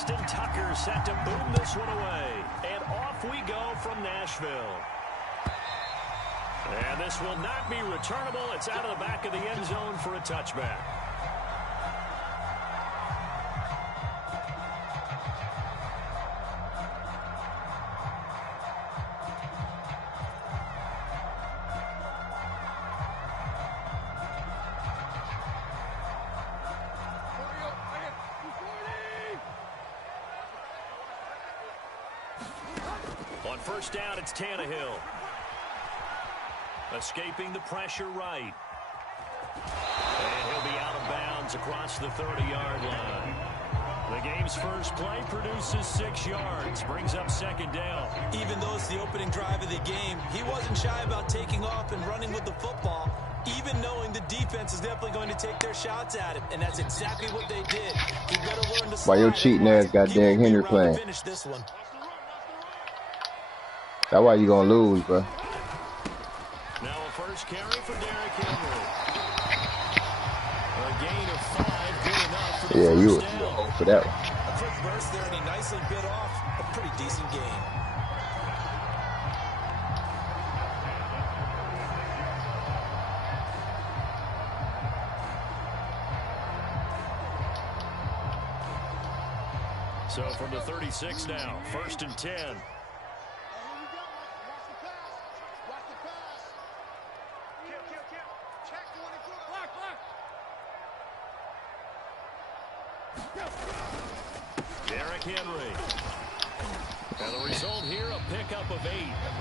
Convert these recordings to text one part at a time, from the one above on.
Justin Tucker set to boom this one away. And off we go from Nashville. And this will not be returnable. It's out of the back of the end zone for a touchback. On first down, it's Tannehill. Escaping the pressure right. And he'll be out of bounds across the 30-yard line. The game's first play produces 6 yards, brings up second down. Even though it's the opening drive of the game, he wasn't shy about taking off and running with the football, even knowing the defense is definitely going to take their shots at him, and that's exactly what they did. He better learn to slide. Why your cheating ass got Derrick Henry playing? This one. That's why you gonna lose, bro. Now a first carry for Derrick Henry. A gain of 5, good enough for the Yeah, you first down. were for that one. A quick burst there, and he nicely bit off a pretty decent gain. So from the 36 now, first and 10. Derrick Henry. And the result here, a pickup of 8.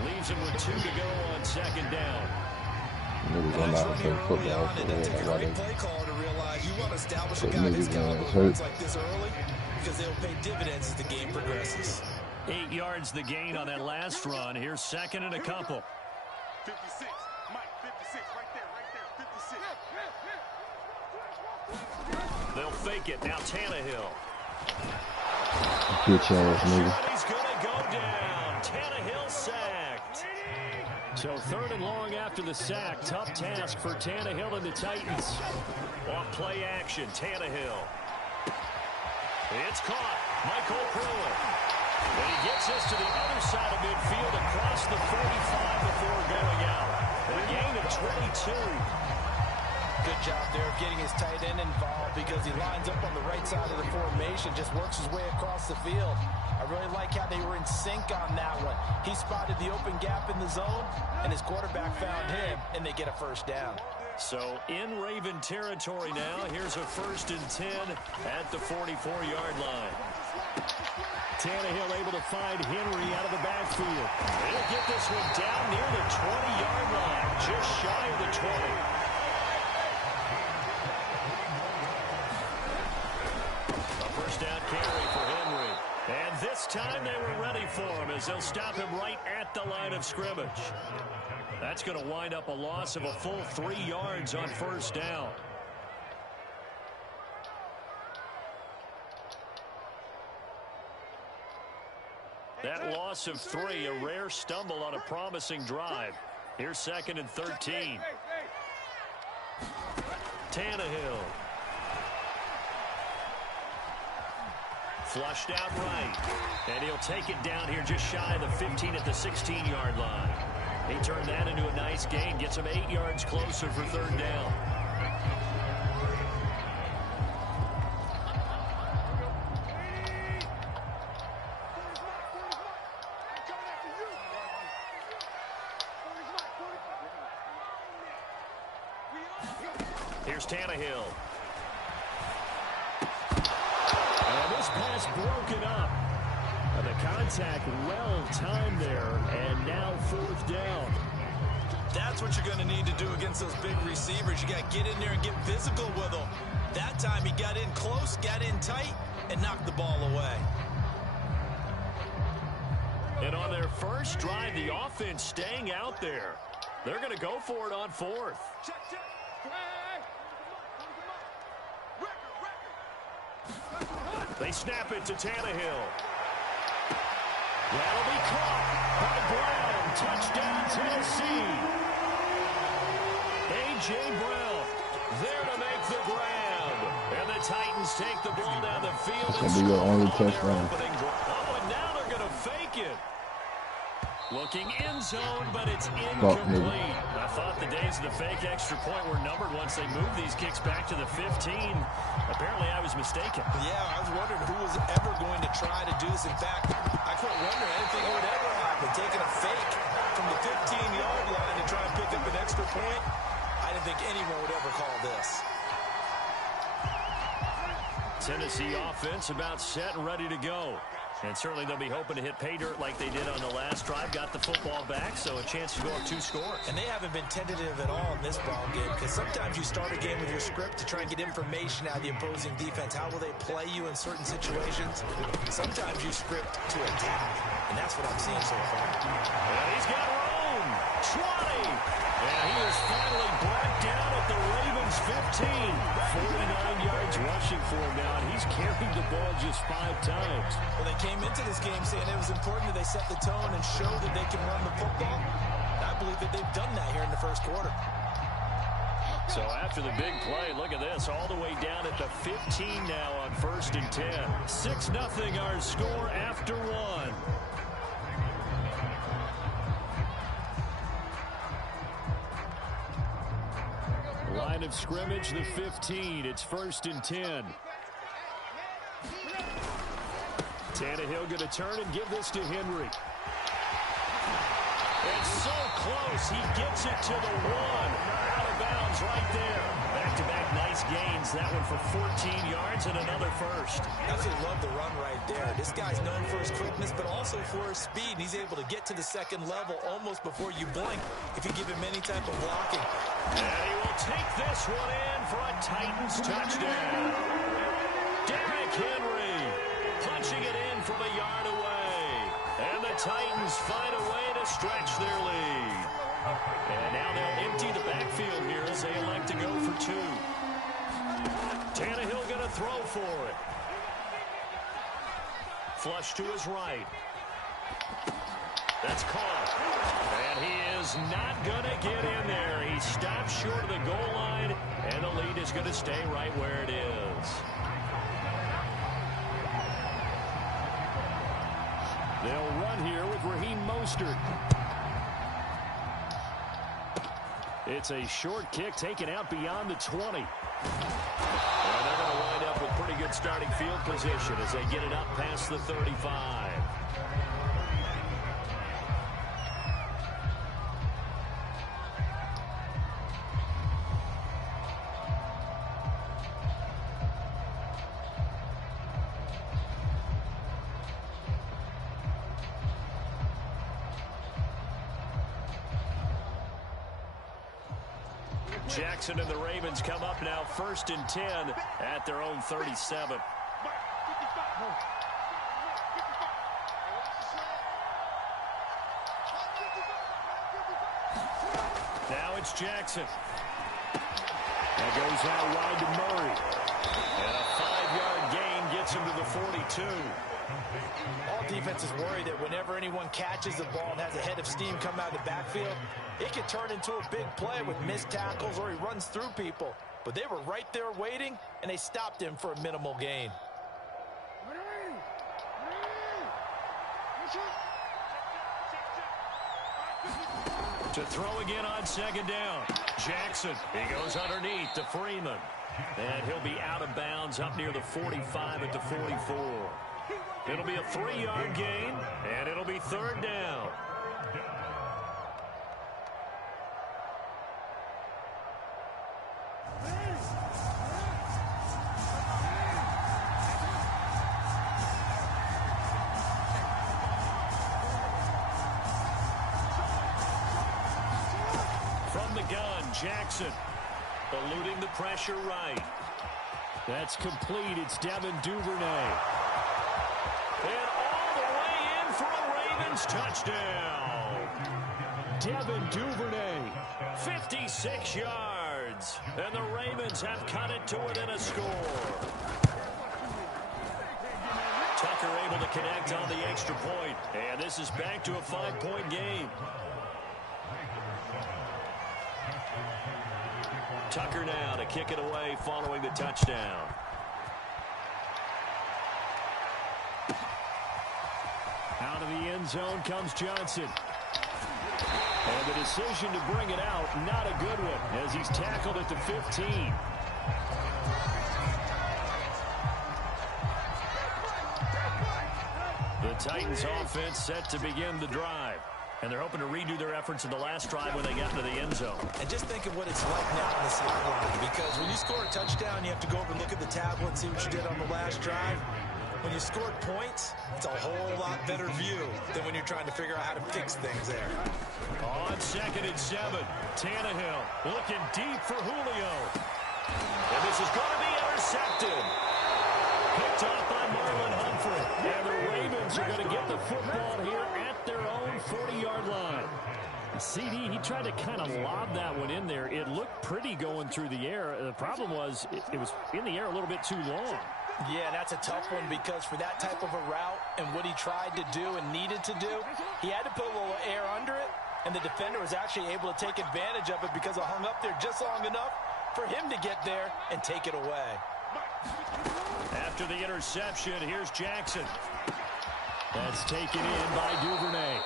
Leaves him with 2 to go on second down. Niggas don't know how to play football. That's a great play call to realize you want to establish a guy this caliber runs like this early because they'll pay dividends as the game progresses. 8 yards the gain on that last run. Here's second and a couple. 56, Mike, 56, right there, 56. They'll fake it. Now Tannehill. Bitch ass nigga. He's going to go down. Tannehill sacked. So third and long after the sack. Tough task for Tannehill and the Titans. Off play action. Tannehill. It's caught. Michael Pruitt. And he gets us to the other side of midfield across the 45 before going out. A gain of 22. Good job there of getting his tight end involved because he lines up on the right side of the formation, just works his way across the field. I really like how they were in sync on that one. He spotted the open gap in the zone, and his quarterback found him, and they get a first down. So in Raven territory now, here's a first and 10 at the 44-yard line. Tannehill able to find Henry out of the backfield. He'll get this one down near the 20-yard line, just shy of the 20. Down carry for Henry. And this time they were ready for him as they'll stop him right at the line of scrimmage. That's going to wind up a loss of a full 3 yards on first down. That loss of 3, a rare stumble on a promising drive. Here's second and 13. Tannehill. Flushed out right. And he'll take it down here just shy of the 15 at the 16-yard line. He turned that into a nice gain. Gets him 8 yards closer for third down. Here's Tannehill. This pass broken up. The contact well timed there, and now fourth down. That's what you're going to need to do against those big receivers. You got to get in there and get physical with them. That time he got in close, got in tight, and knocked the ball away. And on their first drive, the offense staying out there. They're going to go for it on fourth. They snap it to Tannehill. That'll be caught by Brown. Touchdown, Tennessee. A.J. Brown there to make the grab. And the Titans take the ball down the field. That's gonna be your only touchdown. Oh, and now they're going to fake it. Looking end zone, but it's Fuck, incomplete. I thought the days of the fake extra point were numbered once they moved these kicks back to the 15. Apparently, I was mistaken. Yeah, I was wondering who was ever going to try to do this. In fact, I couldn't wonder anything would ever happen. Taking a fake from the 15-yard line to try and pick up an extra point. I didn't think anyone would ever call this. Tennessee offense about set and ready to go. And certainly they'll be hoping to hit pay dirt like they did on the last drive. Got the football back, so a chance to go up 2 scores. And they haven't been tentative at all in this ball game, because sometimes you start a game with your script to try and get information out of the opposing defense. How will they play you in certain situations? Sometimes you script to attack, and that's what I'm seeing so far. And he's got room. 20. And he is finally brought down at the Ravens 15. 49 yards rushing for him now, and he's carried the ball just 5 times. Well, they came into this game saying it was important that they set the tone and show that they can run the football. And I believe that they've done that here in the first quarter. So after the big play, look at this, all the way down at the 15 now on 1st and 10. 6-0 our score after 1. Line of scrimmage, the 15. It's 1st and 10. Tannehill going to turn and give this to Henry. It's so close. He gets it to the 1. Out of bounds right there. Back-to-back nice gains. That one for 14 yards and another first. Absolutely love the run right there. This guy's known for his quickness, but also for his speed. And he's able to get to the second level almost before you blink if you give him any type of blocking. And he will take this one in for a Titans touchdown. Derrick Henry punching it in from a yard away. And the Titans find a way to stretch their lead. And now they'll empty the backfield here as they elect to go for 2. Tannehill going to throw for it. Flush to his right. That's caught. And he is not going to get in there. He stops short of the goal line, and the lead is going to stay right where it is. They'll run here with Raheem Mostert. It's a short kick taken out beyond the 20. And they're going to wind up with pretty good starting field position as they get it up past the 35. Jackson and the Ravens come up now 1st and 10 at their own 37. Now it's Jackson. That goes out wide to Murray. And a 5-yard gain gets him to the 42. All defenses worry that whenever anyone catches the ball and has a head of steam come out of the backfield, it can turn into a big play with missed tackles or he runs through people. But they were right there waiting, and they stopped him for a minimal gain. To throw again on 2nd down. Jackson, he goes underneath to Freeman. And he'll be out of bounds up near the 45 at the 44. It'll be a 3-yard gain, and it'll be 3rd down. From the gun, Jackson eluding the pressure right. That's complete. It's Devin Duvernay. And all the way in for a Ravens touchdown. Devin Duvernay, 56 yards. And the Ravens have cut it to within a score. Tucker able to connect on the extra point. And this is back to a 5-point game. Tucker now to kick it away following the touchdown. Out of the end zone comes Johnson. And the decision to bring it out, not a good one, as he's tackled at the 15. The Titans offense set to begin the drive. And they're hoping to redo their efforts in the last drive when they got into the end zone. And just think of what it's like now on the sideline, because when you score a touchdown, you have to go over and look at the tablet and see what you did on the last drive. When you scored points, it's a whole lot better view than when you're trying to figure out how to fix things there. On 2nd and 7, Tannehill looking deep for Julio. And this is going to be intercepted. Picked off by Marlon Humphrey. And the Ravens are going to get the football here at their own 40-yard line. CD, he tried to kind of lob that one in there. It looked pretty going through the air. The problem was it was in the air a little bit too long. Yeah, that's a tough one, because for that type of a route and what he tried to do and needed to do, he had to put a little air under it, and the defender was actually able to take advantage of it because it hung up there just long enough for him to get there and take it away. After the interception, here's Jackson. That's taken in by Duvernay.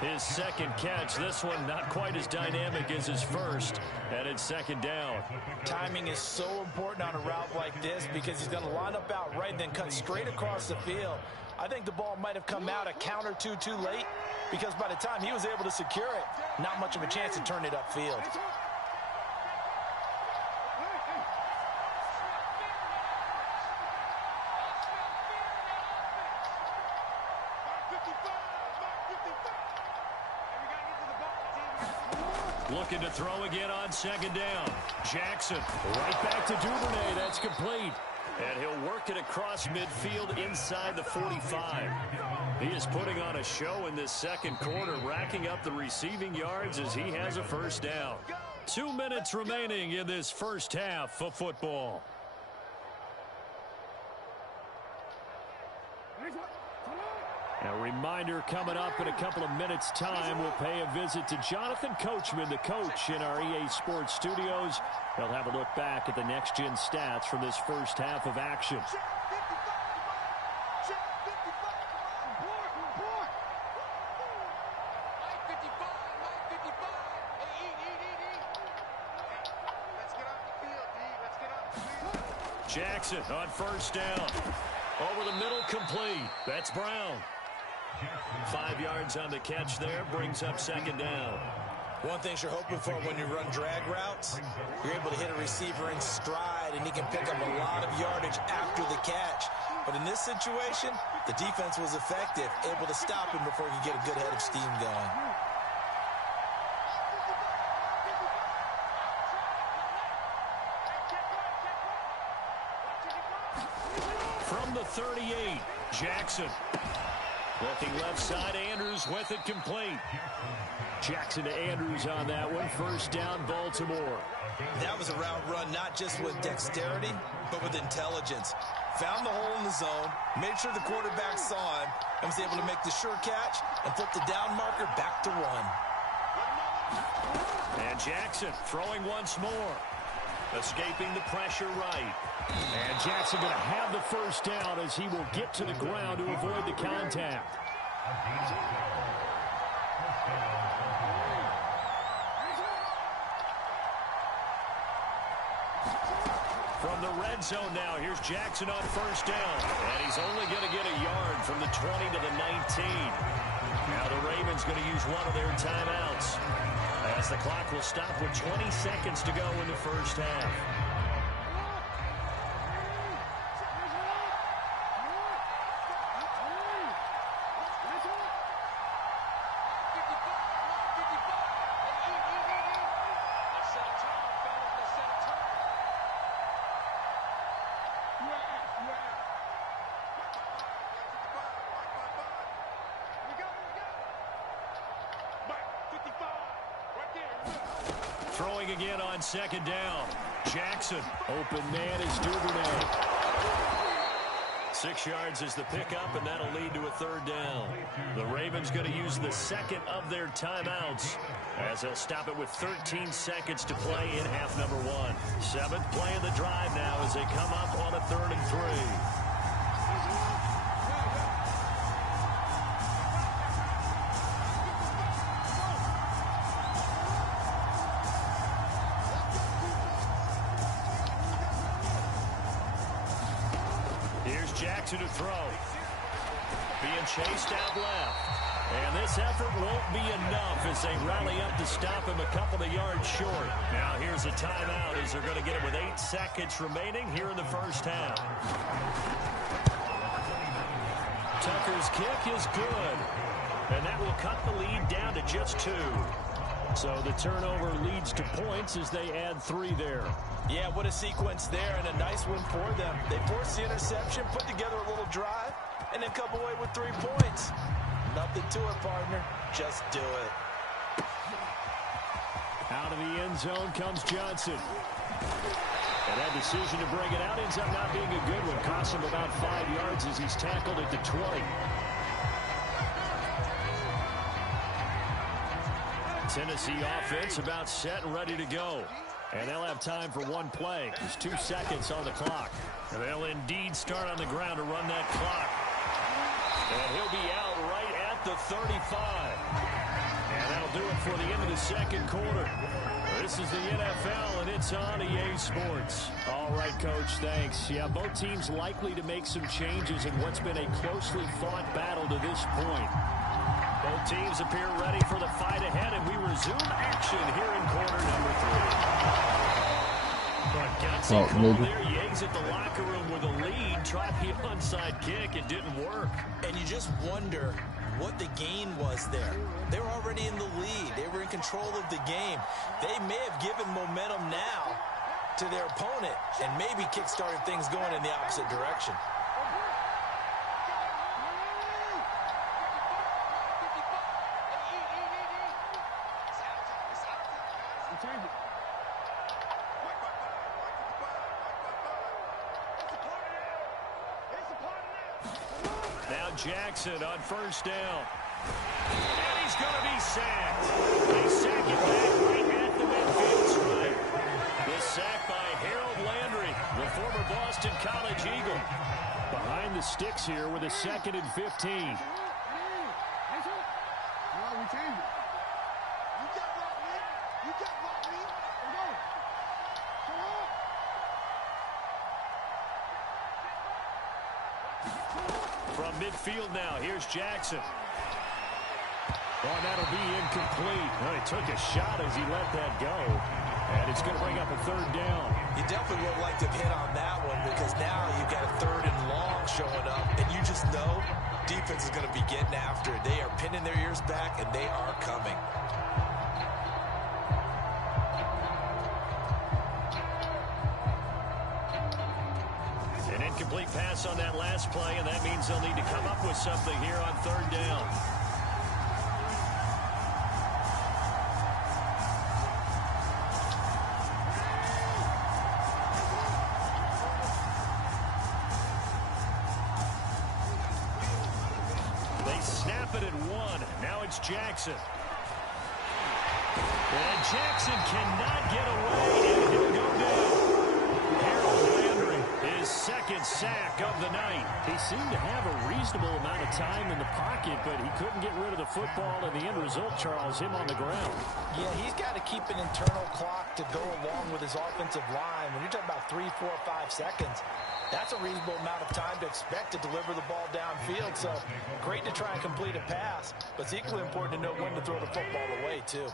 His second catch, this one not quite as dynamic as his first, and it's 2nd down. Timing is so important on a route like this, because he's going to line up out right and then cut straight across the field. I think the ball might have come out a count or two too late, because by the time he was able to secure it, not much of a chance to turn it upfield. Looking to throw again on 2nd down. Jackson right back to Duvernay. That's complete. And he'll work it across midfield inside the 45. He is putting on a show in this second quarter, racking up the receiving yards as he has a first down. 2 minutes remaining in this first half of football. A reminder, coming up in a couple of minutes' time, we'll pay a visit to Jonathan Coachman, the coach in our EA Sports studios. They'll have a look back at the next-gen stats from this first half of action. Jackson on first down. Over the middle, complete. That's Brown. 5 yards on the catch there, brings up 2nd down. One thing you're hoping for when you run drag routes, you're able to hit a receiver in stride, and he can pick up a lot of yardage after the catch. But in this situation, the defense was effective, able to stop him before he could get a good head of steam going. From the 38, Jackson. Looking left side, Andrews with it complete. Jackson to Andrews on that one. First down, Baltimore. That was a route run not just with dexterity, but with intelligence. Found the hole in the zone, made sure the quarterback saw him, and was able to make the sure catch and flip the down marker back to 1. And Jackson throwing once more. Escaping the pressure right. And Jackson going to have the first down as he will get to the ground to avoid the contact. From the red zone now, here's Jackson on first down. And he's only going to get a yard from the 20 to the 19. Now the Ravens going to use one of their timeouts, as the clock will stop with 20 seconds to go in the first half. Throwing again on second down. Jackson, open man is Duvernay. 6 yards is the pickup, and that'll lead to a 3rd down. The Ravens going to use the second of their timeouts as they'll stop it with 13 seconds to play in half number 1. 7th play of the drive now as they come up on a 3rd and 3. Jackson to throw. Being chased out left. And this effort won't be enough as they rally up to stop him a couple of yards short. Now here's a timeout as they're going to get it with 8 seconds remaining here in the first half. Tucker's kick is good. And that will cut the lead down to just 2. So the turnover leads to points as they add 3 there. Yeah, what a sequence there, and a nice win for them. They forced the interception, put together a little drive, and then come away with 3 points. Nothing to it, partner. Just do it. Out of the end zone comes Johnson. And that decision to bring it out ends up not being a good one. Cost him about 5 yards as he's tackled at the 20. Tennessee offense about set and ready to go. And they'll have time for 1 play. There's 2 seconds on the clock. And they'll indeed start on the ground to run that clock. And he'll be out right at the 35. And that'll do it for the end of the second quarter. This is the NFL, and it's on EA Sports. All right, Coach, thanks. Yeah, both teams likely to make some changes in what's been a closely fought battle to this point. Both teams appear ready for the fight ahead, and we resume action here in quarter number 3. But gutsy call there. You exit the locker room with a lead. Try the onside kick. It didn't work. And you just wonder what the gain was there. They were already in the lead. They were in control of the game. They may have given momentum now to their opponent and maybe kick-started things going in the opposite direction. Now Jackson on first down. And he's going to be sacked. They sack it back right at the midfield stripe. The sack by Harold Landry, the former Boston College Eagle. Behind the sticks here with a 2nd and 15. From midfield now, here's Jackson. Oh, that'll be incomplete. Well, he took a shot as he let that go. And it's going to bring up a 3rd down. You definitely would have liked to hit on that one because now you've got a 3rd and long showing up. And you just know defense is going to be getting after it. They are pinning their ears back, and they are coming. An incomplete pass on that last play, and that means they'll need to come up with something here on 3rd down. They snap it at 1. Now it's Jackson. And Jackson cannot get away, and he'll go down. Harold Landry, his 2nd sack of the night. He seemed to have a reasonable amount of time in the pocket, but he couldn't get rid of the football, and the end result, Charles, him on the ground. Yeah, he's got to keep an internal clock to go along with his offensive line. When you're talking about 3, 4, 5 seconds, that's a reasonable amount of time to expect to deliver the ball downfield. So great to try and complete a pass, but it's equally important to know when to throw the football away, too.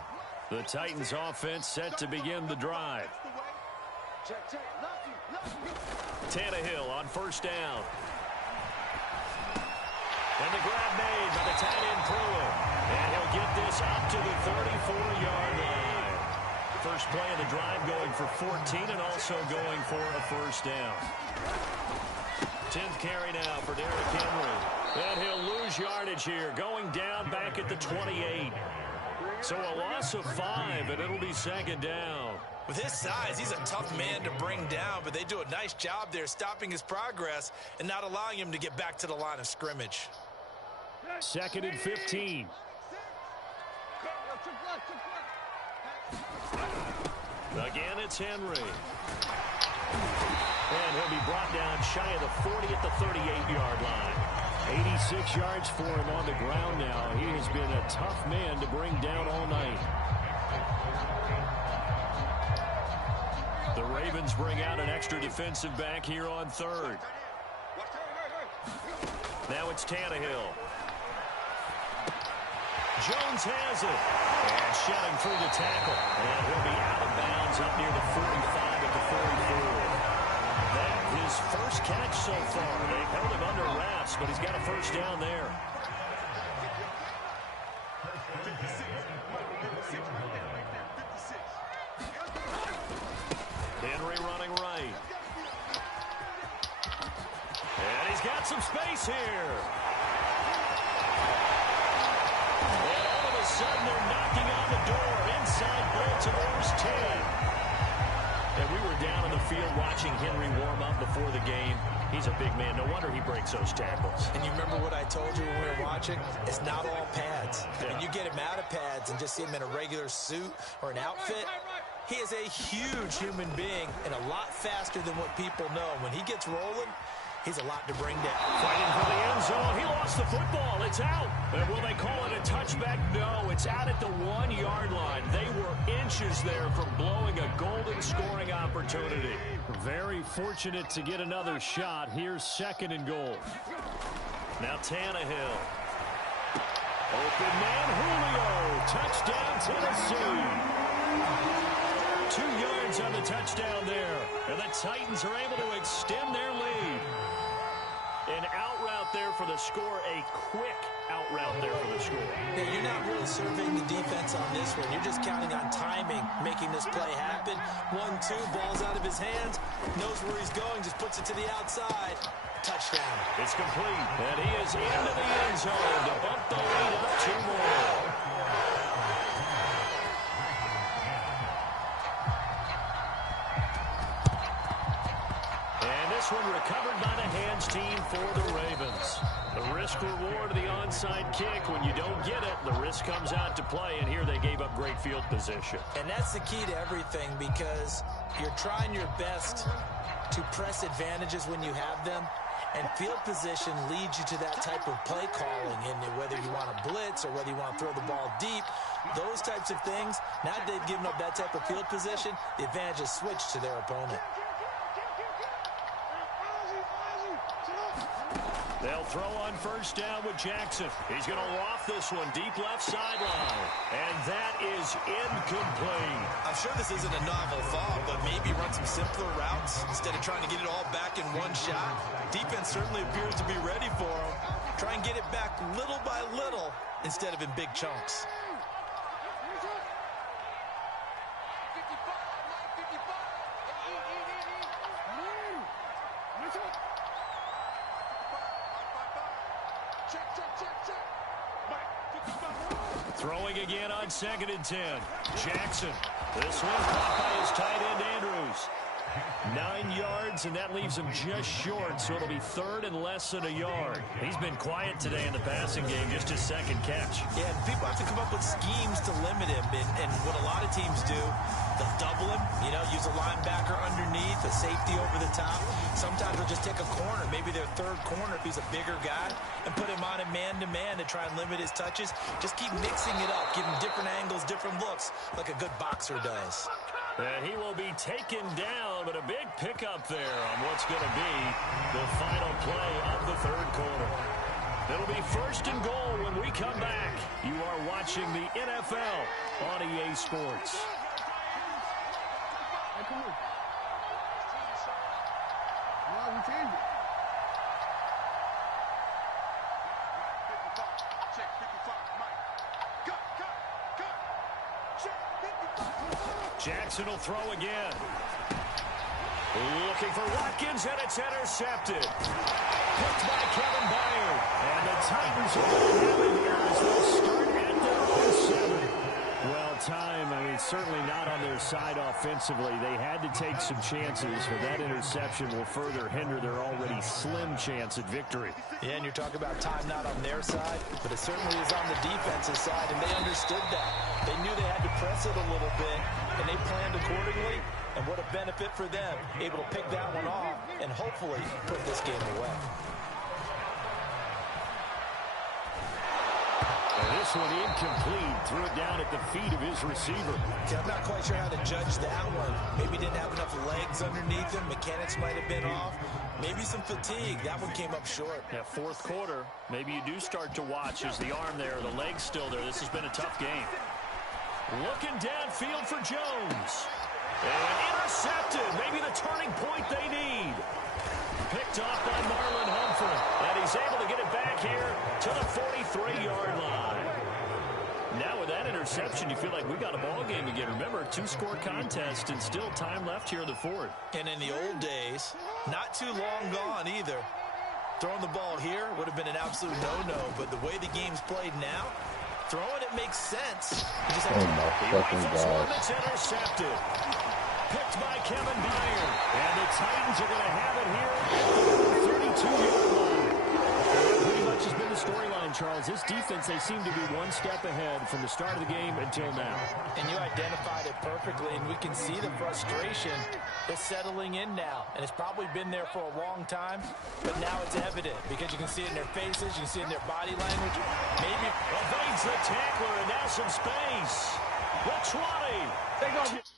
The Titans offense set to begin the drive. Tannehill on first down. And the grab made by the tight end Pruitt. And he'll get this up to the 34-yard line. First play of the drive going for 14 and also going for a first down. 10th carry now for Derrick Henry. And he'll lose yardage here, going down back at the 28. So a loss of 5, and it'll be second down. With his size, he's a tough man to bring down, but they do a nice job there stopping his progress and not allowing him to get back to the line of scrimmage. Second and 15. Again, it's Henry. And he'll be brought down shy of the 40 at the 38-yard line. 86 yards for him on the ground now. He has been a tough man to bring down all night. The Ravens bring out an extra defensive back here on third. Now it's Tannehill. Jones has it. And shedding through the tackle. And he'll be out of bounds up near the 45 at the 44. That his first catch so far. They've held him under wraps, but he's got a first down there. Henry running right. And he's got some space here. And all of a sudden they're knocking on the door inside Baltimore's 10. And we were down in the field watching Henry warm up before the game. He's a big man. No wonder he breaks those tackles. And you remember what I told you when we were watching? It's not all pads. Yeah. When you get him out of pads and just see him in a regular suit or an outfit, he is a huge human being and a lot faster than what people know. When he gets rolling, he's a lot to bring down. Fighting for the end zone. He lost the football. It's out. And will they call it a touchback? No, it's out at the 1-yard line. They were inches there from blowing a golden scoring opportunity. Very fortunate to get another shot. Here's second and goal. Now Tannehill. Open man Julio. Touchdown Tennessee. 2 yards on the touchdown there. And the Titans are able to extend their lead. An out route there for the score. A quick out route there for the score. Yeah, you're not really surveying the defense on this one. You're just counting on timing, making this play happen. 1-2, ball's out of his hands. Knows where he's going, just puts it to the outside. Touchdown. It's complete. And he is into the end zone to bump the lead up 2 more. One recovered by the hands team for the Ravens. The risk reward of the onside kick. When you don't get it, the risk comes out to play, and here they gave up great field position. And that's the key to everything, because you're trying your best to press advantages when you have them, and field position leads you to that type of play calling, and whether you want to blitz or whether you want to throw the ball deep, those types of things. Now that they've given up that type of field position, the advantage is switched to their opponent. They'll throw on first down with Jackson. He's going to loft this one deep left sideline. And that is incomplete. I'm sure this isn't a novel thought, but maybe run some simpler routes instead of trying to get it all back in one shot. Defense certainly appears to be ready for him. Try and get it back little by little instead of in big chunks. Throwing again on 2nd and 10. Jackson. This one caught by his tight end, Andrews. 9 yards, and that leaves him just short, so it'll be 3rd and less than a yard. He's been quiet today in the passing game, just his second catch. Yeah, people have to come up with schemes to limit him, and what a lot of teams do, they'll double him, use a linebacker underneath, a safety over the top. Sometimes they'll just take a corner, maybe their 3rd corner if he's a bigger guy, and put him on a man-to-man to try and limit his touches. Just keep mixing it up, give him different angles, different looks, like a good boxer does. And he will be taken down, but a big pickup there on what's going to be the final play of the 3rd quarter. It'll be 1st and goal when we come back. You are watching the NFL on EA Sports. Jackson will throw again. Looking for Watkins, and it's intercepted. Picked by Kevin Byard. And the Titans will have it here as they'll start at their own 7. Well, time, I mean, certainly not on their side offensively. They had to take some chances, but that interception will further hinder their already slim chance at victory. Yeah, and you're talking about time not on their side, but it certainly is on the defensive side, and they understood that. They knew they had to press it a little bit, and they planned accordingly, and what a benefit for them, able to pick that one off and hopefully put this game away. This one incomplete. Threw it down at the feet of his receiver. See, I'm not quite sure how to judge that one. Maybe didn't have enough legs underneath him. Mechanics might have been off. Maybe some fatigue. That one came up short. Yeah, fourth quarter. Maybe you do start to watch as the arm there, the leg's still there. This has been a tough game. Looking downfield for Jones. And intercepted. Maybe the turning point they need. Picked off by Marlon Humphrey. And he's able to get it back here to the 43-yard line. Now with that interception, you feel like we got a ball game again. Remember, two-score contest and still time left here in the fourth. And in the old days, not too long gone either. Throwing the ball here would have been an absolute no-no, but the way the game's played now, throwing it makes sense. You just have Oh my fucking God. That's intercepted. Picked by Kevin Byard. And the Titans are going to have it here at the 32-yard line. Pretty much has been the storyline, Charles. This defense, they seem to be one step ahead from the start of the game until now. And you identified it perfectly, and we can see the frustration that's settling in now. And it's probably been there for a long time, but now it's evident because you can see it in their faces, you can see it in their body language. Maybe evades the tackler, and now some space. The 20.